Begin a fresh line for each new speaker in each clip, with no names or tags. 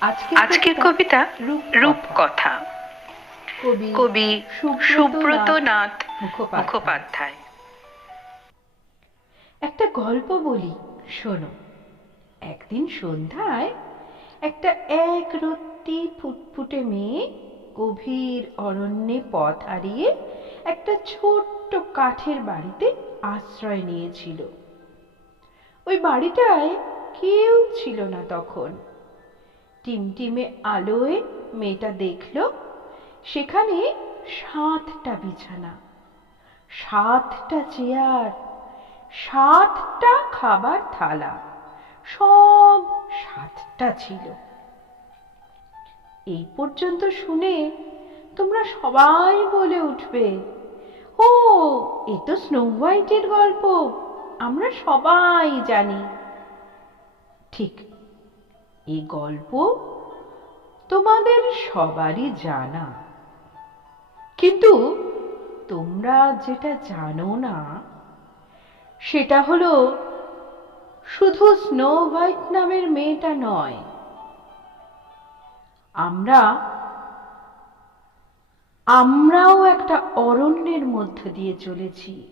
আজকের কবিতা রূপকথা।
কবি
কবি
সুব্রত
সুব্রত
নাথ
নাথ
মুখোপাধ্যায়।
মুখোপাধ্যায়।
একটা গল্প বলি শোনো। একদিন সন্ধ্যায় একটা এক রত্তি ফুটফুটে মেয়ে গভীর অরণ্যে পথ হারিয়ে একটা ছোট্ট কাঠের বাড়িতে আশ্রয় নিয়েছিল। ওই বাড়িটায় কেউ ছিল না তখন। টিমটিমে আলোয় মেয়েটা দেখল, সেখানে সাতটা বিছানা, সাতটা চেয়ার, সাতটা খাবার থালা, সব সাতটা ছিল। এই পর্যন্ত শুনে তোমরা সবাই বলে উঠবে, ও, এ তো স্নো হোয়াইটের গল্প, আমরা সবাই জানি। ঠিক এই গল্প তোমাদের সবারই জানা। কিন্তু তোমরা যেটা জানো না, সেটা হলো শুধু স্নো হোয়াইট নামের মেয়েটা নয়। আমরা, আমরাও একটা অরণ্যের মধ্য দিয়ে চলেছি।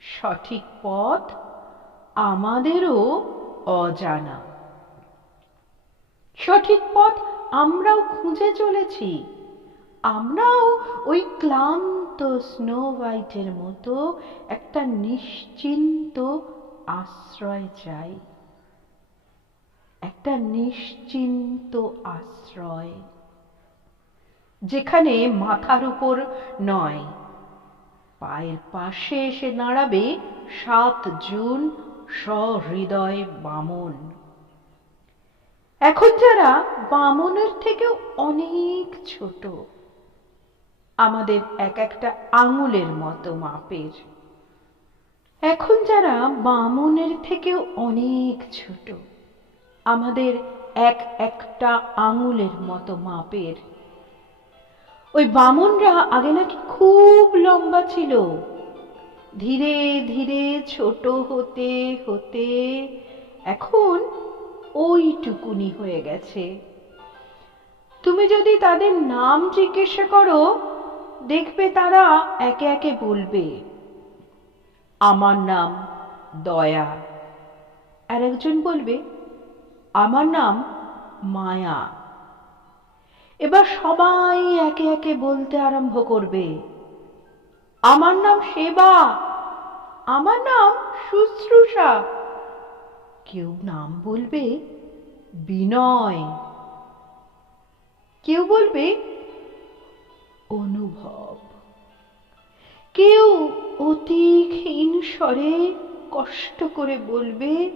সঠিক পথ আমাদেরও অজানা। সঠিক পথ আমরাও খুঁজে চলেছি। আমরাও ওই ক্লান্ত স্নো হোয়াইটের মতো একটা নিশ্চিন্ত আশ্রয় চাই। একটা নিশ্চিন্ত আশ্রয়, যেখানে মাথার উপর নয়, পায়ের পাশে এসে দাঁড়াবে সাত জুন সহৃদয় বামন। এখন যারা বামনের থেকেও অনেক ছোট, আমাদের এক একটা আঙুলের মতো মাপের। এখন যারা বামনের থেকেও অনেক ছোট, আমাদের এক একটা আঙুলের মতো মাপের। ওই বামনরা আগে নাকি খুব লম্বা ছিল। ধীরে ধীরে ছোট হতে হতে এখন ওইটুকুনি হয়ে গেছে। তুমি যদি তাদের নাম জিজ্ঞাসা করো, দেখবে তারা একে একে বলবে, আমার নাম দয়া। আর একজন বলবে, আমার নাম মায়া। এবার সবাই একে একে বলতে আরম্ভ করবে, আমার নাম সেবা। আমার নাম শুশ্রূষা। কেউ নাম বলবে বিনয়। কেউ বলবে অনুভব। কেউ অতি ক্ষীণ স্বরে কষ্ট করে বলবে,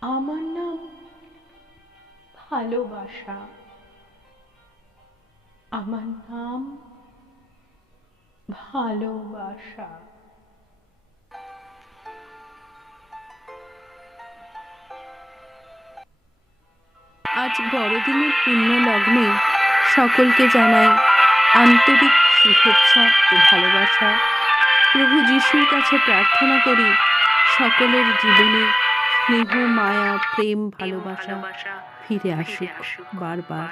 আমার নাম ভালোবাসা। আমার নাম ভালোবাসা।
আজ বড়দিনের পূর্ণ লগ্নে সকলকে জানাই আন্তরিক শুভেচ্ছা ও ভালোবাসা। প্রভু যিশুর কাছে প্রার্থনা করি সকলের জীবনে স্নেহ মায়া প্রেম ভালোবাসা ফিরে আসুক বারবার।